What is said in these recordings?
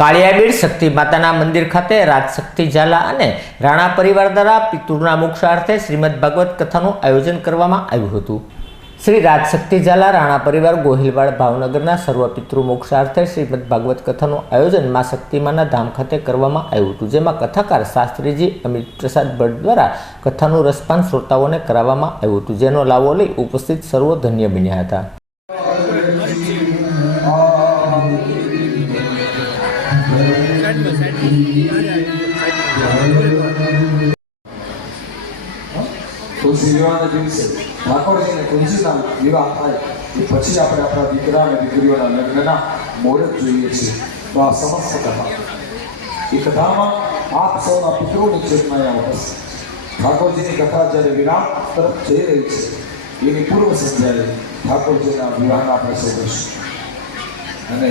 કાળિયાબીડ શક્તિ માતાના મંદિર ખાતે રાજશક્તિ ઝાલા અને રાણા પરિવાર દ્વારા પિતૃના મોક્ષાર્થે શ્રીમદ ભાગવત કથાનું આયોજન કરવામાં આવ્યું હતું. શ્રી રાજશક્તિ ઝાલા, રાણા પરિવાર, ગોહિલવાડ, ભાવનગરના સર્વ પિતૃ મોક્ષાર્થે શ્રીમદ ભાગવત કથાનું આયોજન મા શક્તિમાના ધામ ખાતે કરવામાં આવ્યું હતું, જેમાં કથાકાર શાસ્ત્રીજી અમિત પ્રસાદ ભટ્ટ દ્વારા કથાનું રસપાન શ્રોતાઓને કરાવવામાં આવ્યું હતું, જેનો લાવો લઈ ઉપસ્થિત સર્વો ધન્ય બન્યા હતા. તુલસી વિવાહના દિવસે ઠાકોરજીને તુલસીના વિવાહ થાય એ પછી આપણે આપણા દીકરા અને દીકરીઓના લગ્નના મુહૂર્ત જોઈએ છીએ તો આ સમસ્ત કથા એ કથામાં આપ સૌના પિતૃની ચેતના અહીંયા ઉપસ્થિત ઠાકોરજીની કથા જ્યારે વિરામ જઈ રહી છે, એની પૂર્વ સંધ્યાએ ઠાકોરજીના વિવાહના આપણે સૌ દર્શન અને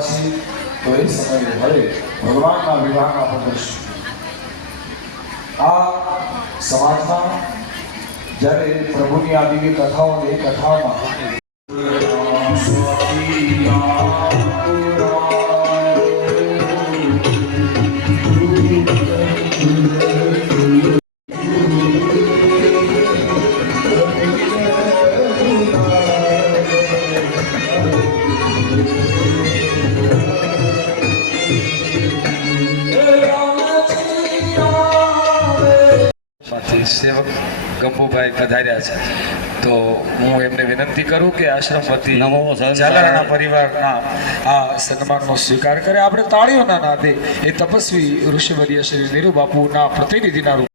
નિમિત્ત થયા છીએ તો એ સમયે હવે ભગવાનના વિવાહના પ્રદર્શન આ સમાજમાં જ્યારે પ્રભુની આ દિવ્ય કથાઓને એ કથાઓમાં માંથી સેવક ગંભુભાઈ પધાર્યા છે. તો હું એમને વિનંતી કરું કે આશ્રમ વતી ઝાલારાના પરિવારના આ સન્માનનો સ્વીકાર કરે. આપણે તાળીઓના નાદે એ તપસ્વી ઋષિવર્ય શ્રી નીરુ બાપુના પ્રતિનિધિના રૂપ